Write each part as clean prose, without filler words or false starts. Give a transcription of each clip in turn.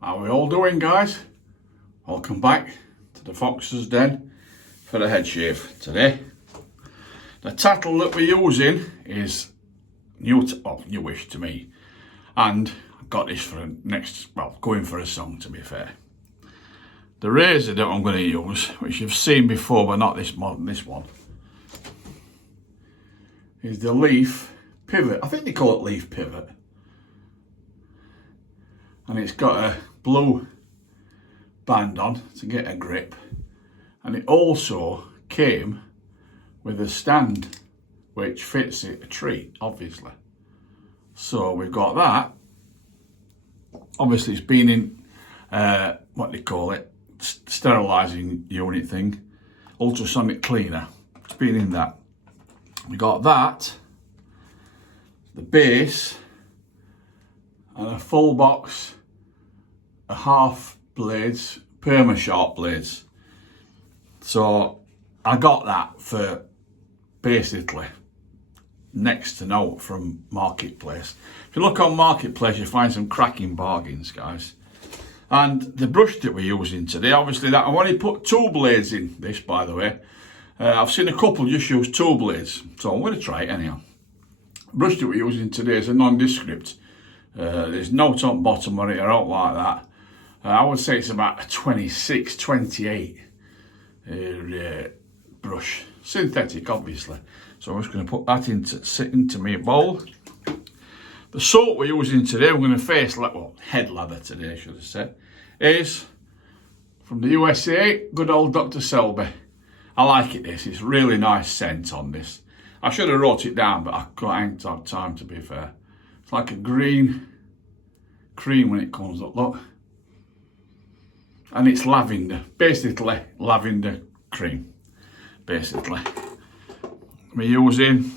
How are we all doing, guys? Welcome back to the Fox's Den for a head shave. Today, the tattle that we're using is newish to me, and I got this for going for a song, to be fair. The razor that I'm going to use, which you've seen before but not this one, is the Leaf Pivot. I think they call it Leaf Pivot. And it's got a blue band on to get a grip, and it also came with a stand which fits it a treat, obviously. So we've got that. Obviously it's been in what they call it, sterilising unit thing, ultrasonic cleaner. It's been in that. We got that, the base, and a full box of half blades, Perma sharp blades. So I got that for basically next to no from Marketplace. If you look on Marketplace, you find some cracking bargains, guys. And the brush that we're using today, obviously that I've only put 2 blades in this, by the way. I've seen a couple just use 2 blades, so I'm going to try it anyhow. The brush that we're using today is a nondescript. There's no top bottom on it, or out like that. I would say it's about a 26, 28 brush. Synthetic, obviously. So I'm just going to put that into my bowl. The soap we're using today, we're going to head lather today, should I say, is from the USA, good old Dr. Selby. I like it, this. It's really nice scent on this. I should have wrote it down, but I couldn't have time, to be fair. It's like a green cream when it comes up, look. And it's lavender, basically lavender cream, basically. We're using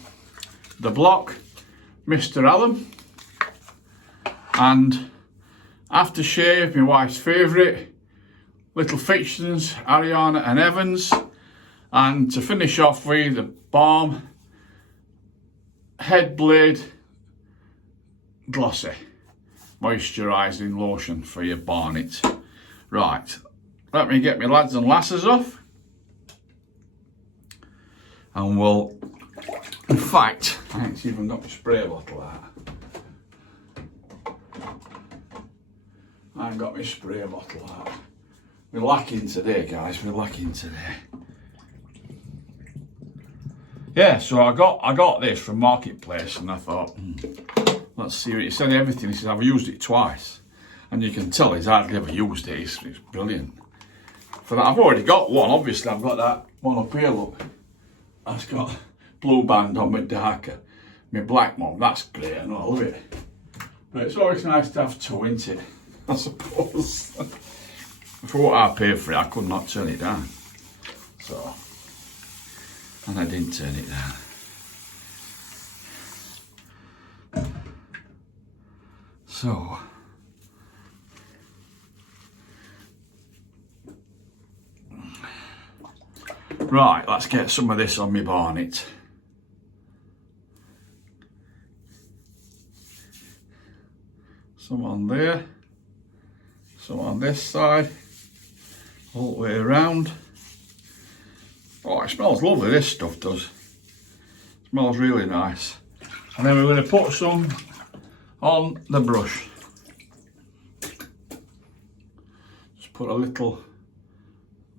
the block, Mr. Allen, and aftershave, my wife's favourite, Little Fixtions, Ariana and Evans, and to finish off with the Balm Head Blade Glossy moisturising lotion for your barnet. Right, let me get my lads and lasses off, and we'll, in fact, I ain't even got my spray bottle out. I ain't got my spray bottle out. We're lacking today, guys, we're lacking today. Yeah, so I got this from Marketplace, and I thought, let's see what it said. Everything, he says, I've used it twice. And you can tell he's hardly ever used it. It's brilliant. For that, I've already got one. Obviously, I've got that one up here, look. That's got blue band on my darker. My black one, that's great, and I love it. But it's always nice to have 2, isn't it? I suppose. For what I paid for it, I could not turn it down. So, and I didn't turn it down. So, right, let's get some of this on my barnet. Some on there, some on this side, all the way around. Oh, it smells lovely, this stuff does. It smells really nice. And then we're going to put some on the brush. Just put a little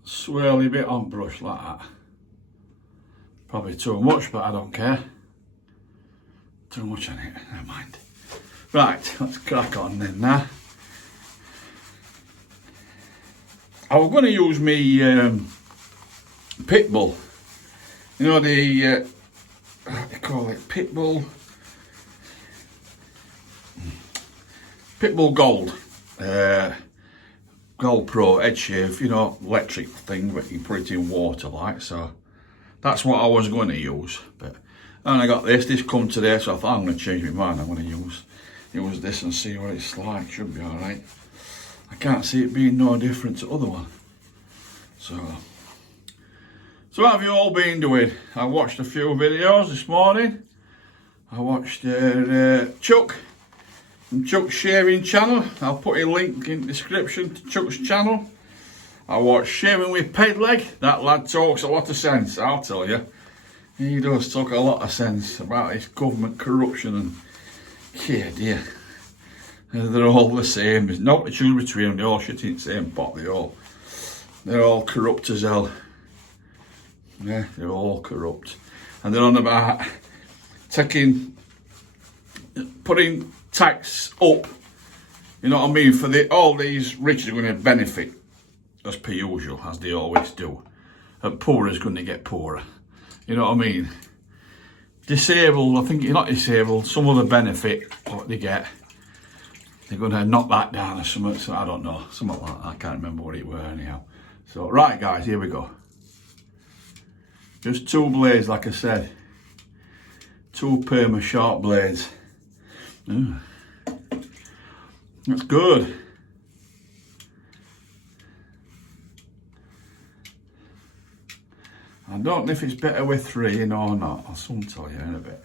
swirly bit on brush like that. Probably too much, but I don't care. Too much on it, never mind. Right, let's crack on then now. I was going to use my Pitbull. You know the, what do you call it? Pitbull Gold. Gold Pro Edge Shave, you know, electric thing, but you can put it in water like, so that's what I was going to use. But then I got this come today, so I thought I'm going to change my mind. I'm going to use this and see what it's like. Should be alright. I can't see it being no different to other one. So what have you all been doing? I watched a few videos this morning. I watched Chuck from Chuck's shaving channel. I'll put a link in the description to Chuck's channel. I watch Shaving with Peg Leg. That lad talks a lot of sense, I'll tell you. He does talk a lot of sense about his government corruption and yeah dear. They're all the same. There's no choose between them. They all shit in the same pot. They're all corrupt as hell. Yeah, they're all corrupt. And they're on about putting tax up. You know what I mean? For all these rich are going to benefit, as per usual, as they always do. And poor is going to get poorer. You know what I mean? Disabled, I think you're not disabled, some other benefit what they get. They're going to knock that down or something, so I don't know, something like that. I can't remember what it were anyhow. So, right guys, here we go. Just 2 blades, like I said. 2 Perma sharp blades. Ooh. That's good. I don't know if it's better with 3 or not. I'll soon tell you in a bit.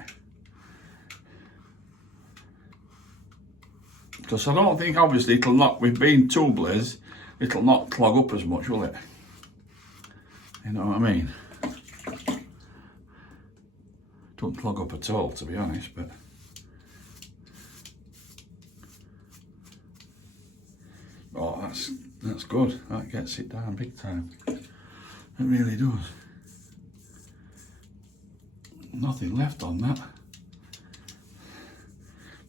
Because I don't think, obviously, it'll not, with being 2 blades, it'll not clog up as much, will it? You know what I mean? Don't clog up at all, to be honest, but... Oh, that's good. That gets it down big time. It really does. Nothing left on that.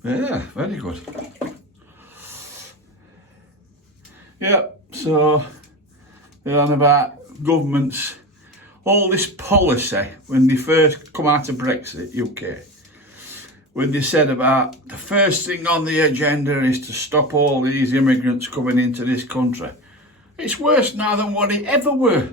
But yeah, very good. Yeah, so they're on about governments, all this policy when they first come out of Brexit, UK, when they said about the first thing on the agenda is to stop all these immigrants coming into this country. It's worse now than what it ever were.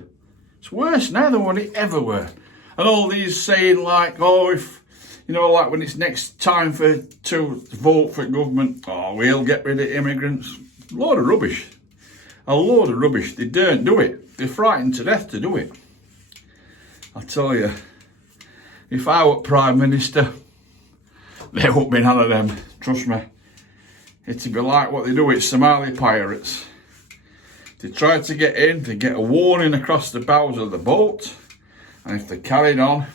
It's worse now than what it ever were. And all these saying like, oh, if, you know, like when it's next time to vote for government, oh, we'll get rid of immigrants. A load of rubbish. A load of rubbish. They daren't do it. They're frightened to death to do it. I tell you, if I were Prime Minister, there wouldn't be none of them. Trust me. It'd be like what they do with Somali pirates. They try to get in, they get a warning across the bows of the boat, and if they carried on,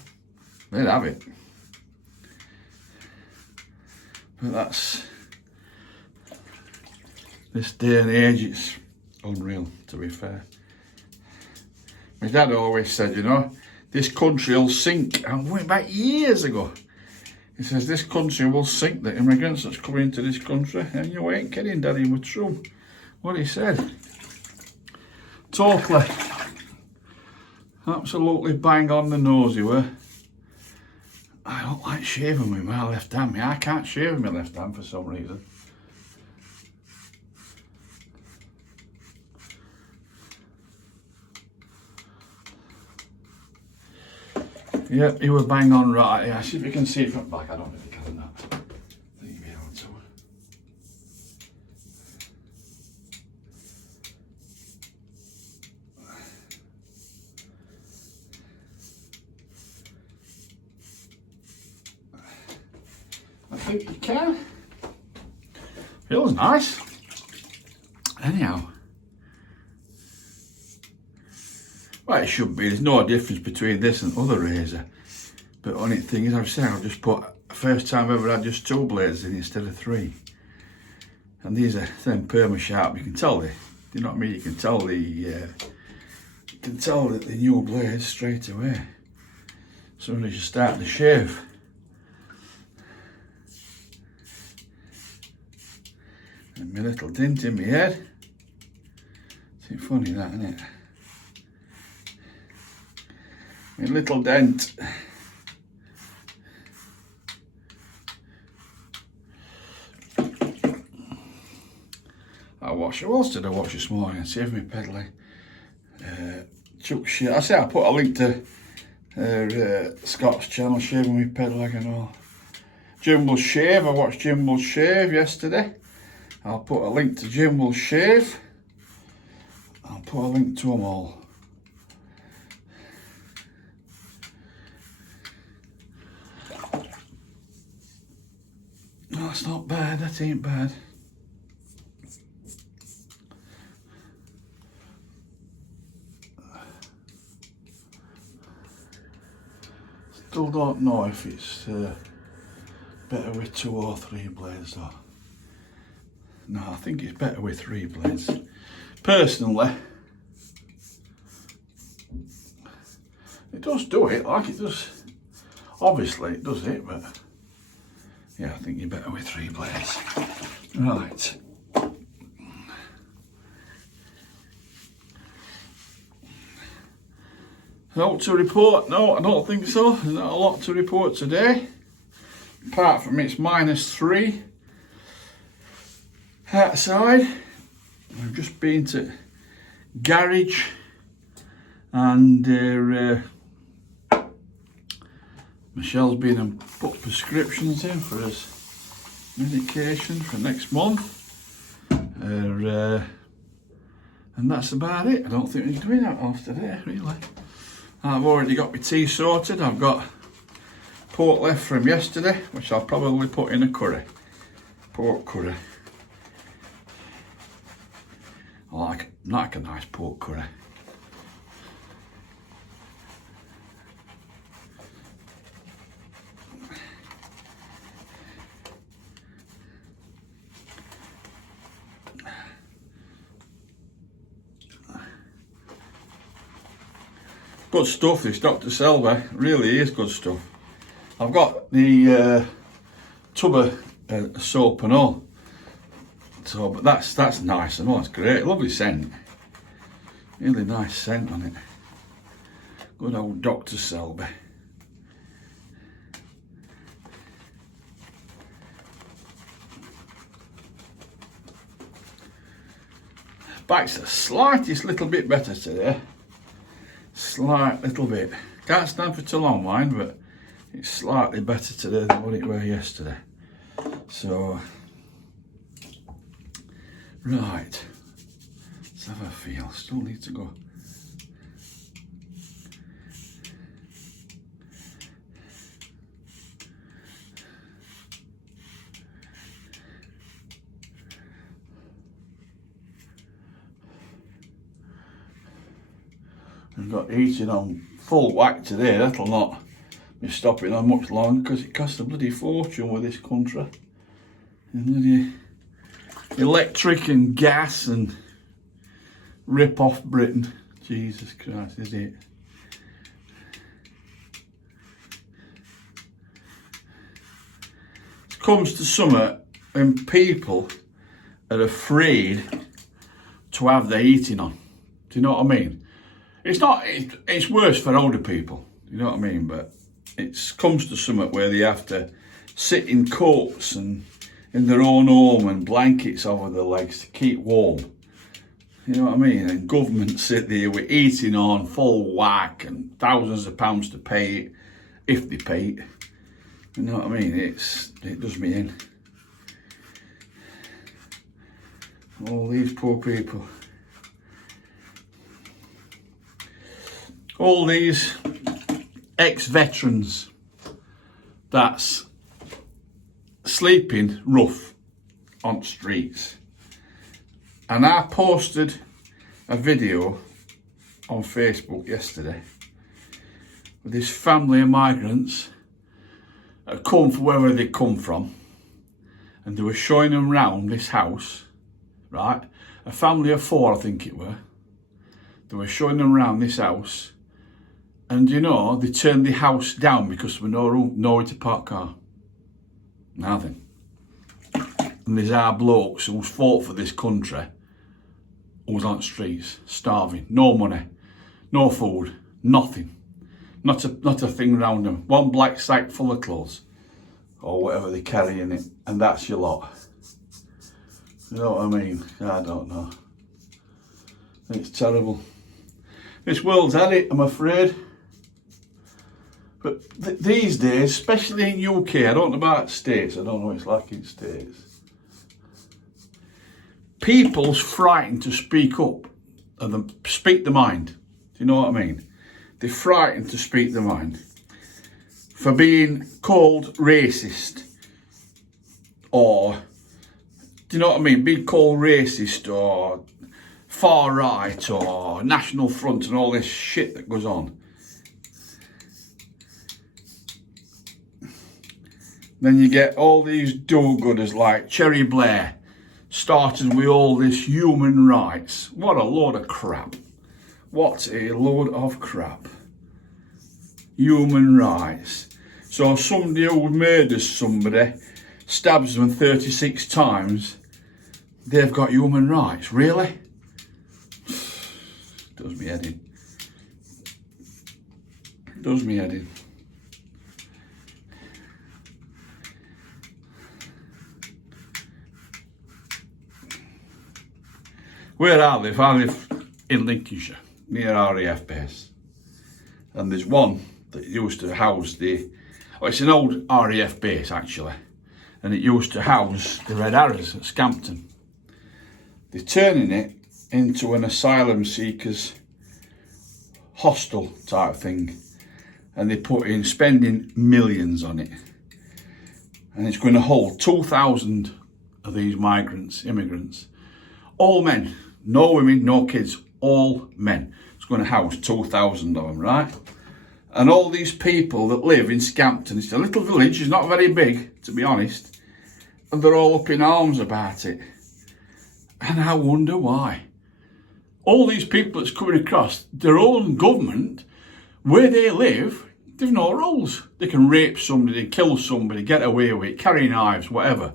they'd have it. But that's, this day and age, it's unreal, to be fair. My dad always said, you know, this country will sink. I'm going back years ago. He says, this country will sink, the immigrants that's coming into this country. And you ain't kidding, Daddy, with true. What he said. Totally. Absolutely bang on the nose, you were. I don't like shaving with my left hand. I can't shave with my left hand for some reason. Yep, he was bang on right. Yeah, see if you can see it from back. I don't know if you can that. I think you'll be able to. I think you can. Feels nice. Anyhow. Well, it should be. There's no difference between this and other razor. But the only thing is, I've said I've just put, first time I've ever had just 2 blades in instead of 3. And these are them Perma sharp. You can tell you know what I mean? You can tell the new blades straight away. As soon as you start to shave. And my little dint in my head. It's funny that, isn't it? A little dent. What else did I watch this morning? Save me peddling. Chuck shit. I say I put a link to Scott's channel, Shaving with Peg Leg and all. Jim will shave. I watched Jim will shave yesterday. I'll put a link to Jim will shave. I'll put a link to them all. That's not bad, that ain't bad. Still don't know if it's better with 2 or 3 blades though. No, I think it's better with 3 blades. Personally, it does do it, like it does. Obviously it does it, but yeah, I think you're better with 3 blades. Right. Out to report? No, I don't think so. There's not a lot to report today. Apart from it's -3 outside. I've just been to garage and Michelle's been and put prescriptions in for his medication for next month. And that's about it. I don't think we're doing that else today, really. I've already got my tea sorted. I've got pork left from yesterday, which I'll probably put in a curry. Pork curry. I like a nice pork curry. Good stuff, this Dr. Selby, really is good stuff. I've got the tub of soap and all, so but that's nice and all. It's great, lovely scent, really nice scent on it. Good old Dr. Selby. Back's the slightest little bit better today. Slight little bit. Can't stand for too long, mind, but it's slightly better today than what it were yesterday. So, right. Let's have a feel. Still need to go. I've got heating on full whack today. That'll not be stopping on much longer because it costs a bloody fortune with this country. And bloody electric and gas and rip off Britain. Jesus Christ, is it? It comes to summer when people are afraid to have their heating on. Do you know what I mean? It's worse for older people, you know what I mean? But it comes to summer where they have to sit in coats and in their own home and blankets over their legs to keep warm. You know what I mean? And government sit there with heating on, full whack, and thousands of pounds to pay it, if they pay it. You know what I mean? It does me in. All these poor people. All these ex-veterans that's sleeping rough on streets. And I posted a video on Facebook yesterday with this family of migrants that come from wherever they come from, and they were showing them round this house, right? A family of 4, I think it were. They were showing them around this house. And you know, they turned the house down because there was no room, nowhere to park car. Nothing. And there's our blokes who's fought for this country, who was on the streets, starving, no money, no food, nothing. Not a thing around them. One black sack full of clothes, or whatever they carry in it, and that's your lot. You know what I mean? I don't know. It's terrible. This world's had it, I'm afraid. But these days, especially in UK, I don't know about States, I don't know what it's like in States. People's frightened to speak up and speak their mind. Do you know what I mean? They're frightened to speak their mind for being called racist or, do you know what I mean, being called racist or far right or National Front and all this shit that goes on. Then you get all these do-gooders like Cherry Blair, started with all this human rights. What a load of crap. What a load of crap. Human rights. So somebody who murders somebody, stabs them 36 times, they've got human rights. Really? Does me head in. Does me head in. Where I live in Lincolnshire, near RAF base. And there's one that used to house it's an old RAF base actually. And it used to house the Red Arrows at Scampton. They're turning it into an asylum seekers hostel type thing. And they're spending millions on it. And it's going to hold 2,000 of these immigrants. All men. No women, no kids, all men. It's going to house 2,000 of them, right? And all these people that live in Scampton, it's a little village, it's not very big, to be honest, and they're all up in arms about it. And I wonder why. All these people that's coming across, their own government, where they live, they've no rules. They can rape somebody, kill somebody, get away with it, carry knives, whatever.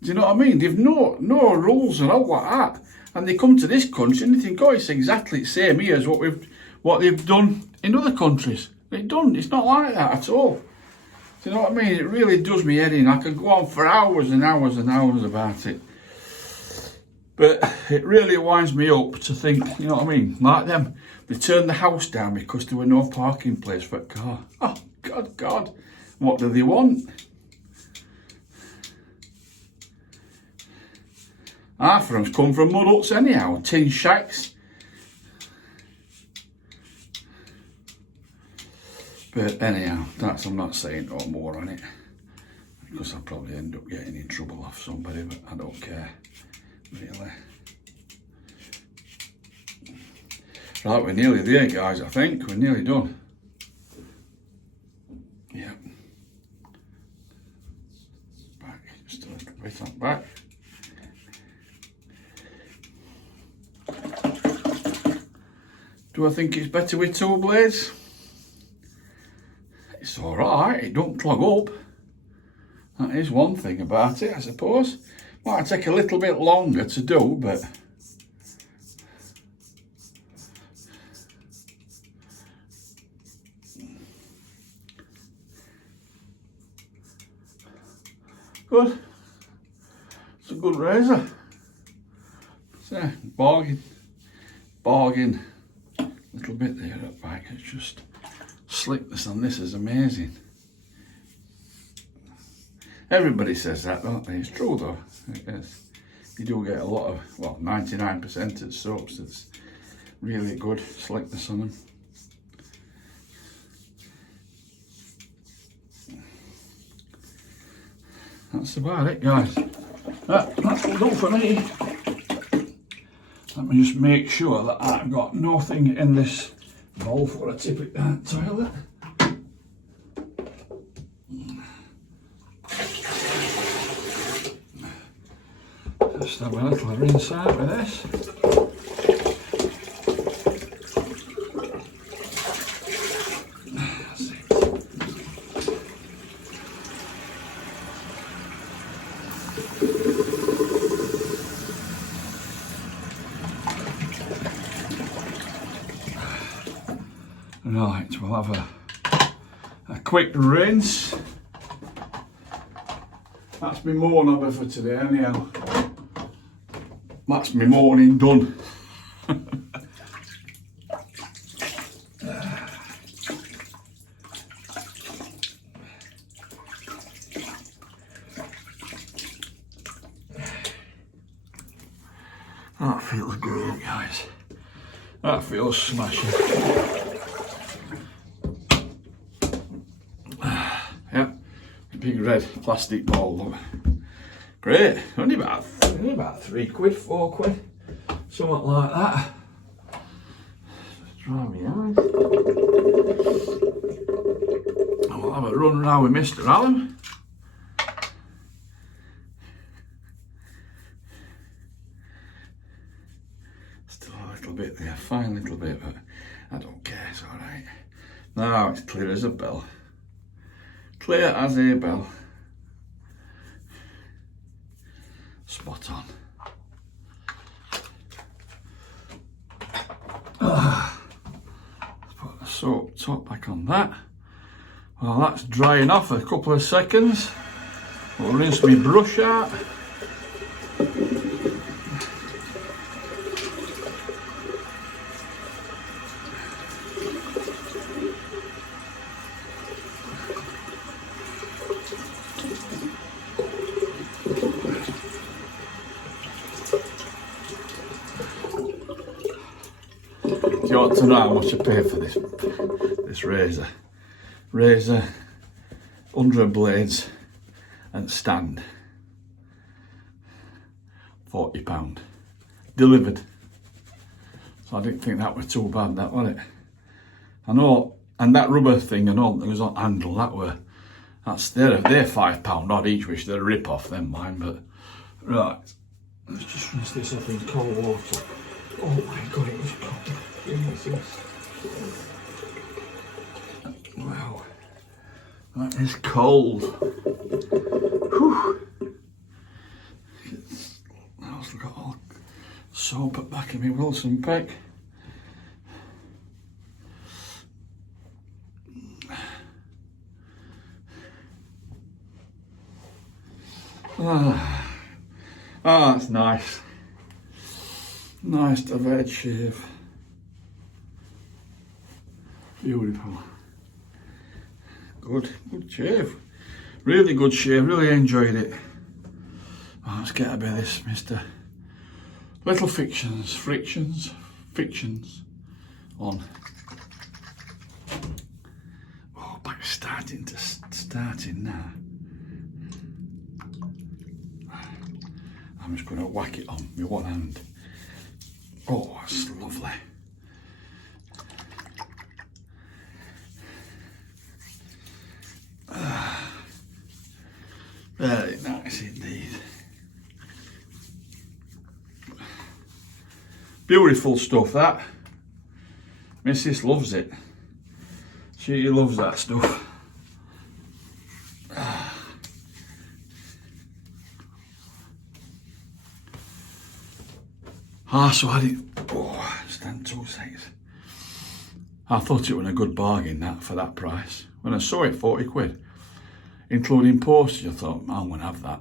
Do you know what I mean? They've no rules and all like that. And they come to this country and they think, oh, it's exactly the same here as what they've done in other countries. It's not like that at all. Do you know what I mean? It really does me head in. I could go on for hours and hours and hours about it. But it really winds me up to think, you know what I mean? Like them, they turned the house down because there were no parking place for a car. Oh, God. What do they want? Half of them's come from mud huts anyhow, tin shacks. But anyhow, I'm not saying no more on it, because I'll probably end up getting in trouble off somebody, but I don't care, really. Right, we're nearly there, guys, I think. We're nearly done. Yeah. Back, just a little bit on back. Do I think it's better with two blades? It's alright, it don't clog up. That is one thing about it, I suppose. Might take a little bit longer to do, but good. It's a good razor. So, bargain. Little bit there at the back. It's just slickness on this is amazing. Everybody says that, don't they? It's true though. I guess you do get a lot of, 99% of soaps that's really good slickness on them. That's about it, guys. That will do for me. Let me just make sure that I've got nothing in this bowl before I tip it down the toilet. Just have a little rinse out with this. Right, we'll have a quick rinse. That's my morning for today anyhow. That's my morning done. That feels great, guys. That feels smashing. Big red plastic ball, look. Great, only about £3, £4, something like that. Dry me eyes. And we'll have a run round with Mr. Allen. Still a little bit there, fine little bit, but I don't care, it's alright. Now it's clear as a bell. Clear as a bell. Spot on. Let's put the soap top back on that. Well, that's drying off a couple of seconds. We'll rinse my brush out. You ought to know how much I paid for this razor. Razor, 100 blades and stand. £40. Delivered. So I didn't think that was too bad, that was it? I know, and that rubber thing and all that was on handle, they're £5 odd each, which they're a rip off them mine, but right. Let's just rinse this off in cold water. Oh my god, it was cold. Wow, that is cold. Whew. Now I've got all soap at back of me Wilson pick. Oh, that's nice. Nice to have a head shave. Beautiful. Good shave. Really good shave, really enjoyed it. Oh, let's get a bit of this, Mr. Little frictions on. Oh, back starting now. I'm just going to whack it on with one hand. Oh, that's lovely. Very nice indeed. Beautiful stuff, that. Mrs. loves it. She loves that stuff. So I didn't, stand 2 seconds. I thought it was a good bargain, that, for that price. When I saw it, £40, including postage, I thought, I'm going to have that.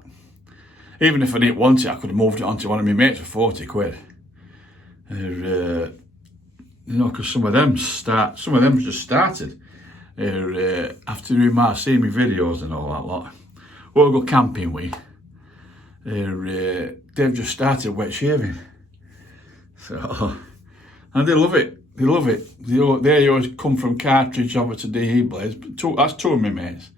Even if I didn't want it, I could have moved it on to one of my mates for £40. You know, because some of them just started. After doing seeing my videos and all that lot. We'll go camping with. They've just started wet shaving. So, and they love it. They love it. They always come from cartridge over to DE blades. That's 2 of my mates.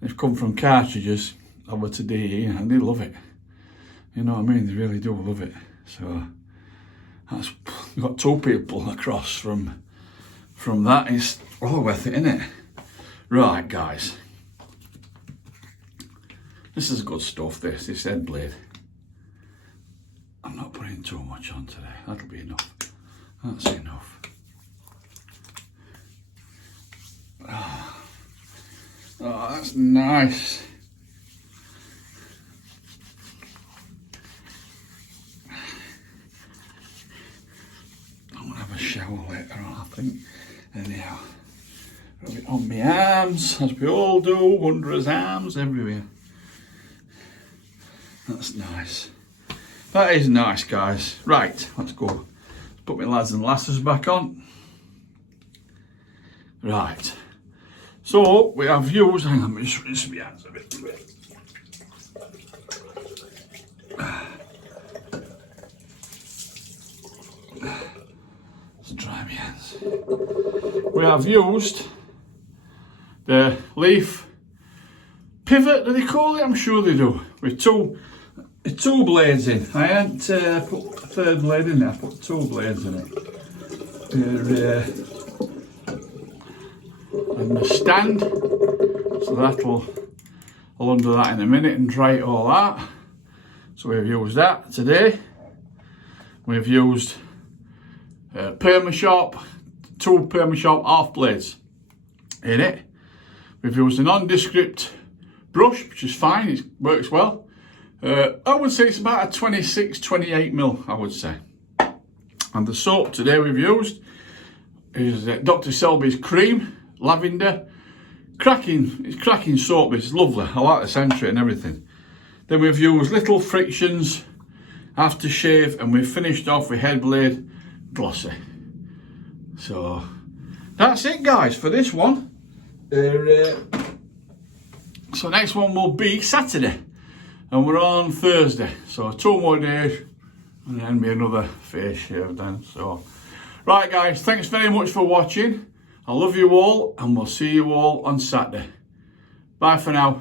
They've come from cartridges over to DE and they love it. You know what I mean? They really do love it. So that's, we've got 2 people across from that. It's all worth it, isn't it? Right, guys. This is good stuff, this head blade. I'm not putting too much on today. That'll be enough. That's enough. Oh, that's nice. I'm gonna have a shower later on, I think. Anyhow, rub it on my arms, as we all do, under his arms, everywhere. That's nice. That is nice, guys. Right, let's go. Let's put my lads and lasses back on. Right. So we have used. Hang on, let me just rinse my hands a bit. Let's dry my hands. We have used the leaf pivot, do they call it? I'm sure they do. With two two blades in. I hadn't put a third blade in there, I put two blades in it. And the stand, so I'll undo that in a minute and try all that. So we've used that today. We've used Perma two Perma half blades in it. We've used a nondescript brush, which is fine, it works well. I would say it's about a 26-28mm, I would say. And the soap today we've used is Dr. Selby's Cream, Lavender. It's cracking soap, it's lovely. I like the scent and everything. Then we've used Little Frictions aftershave, and we've finished off with Headblade Glossy. So that's it, guys, for this one. So next one will be Saturday, and we're on Thursday. So 2 more days, and then be another face shave then. So, right, guys, thanks very much for watching. I love you all, and we'll see you all on Saturday. Bye for now.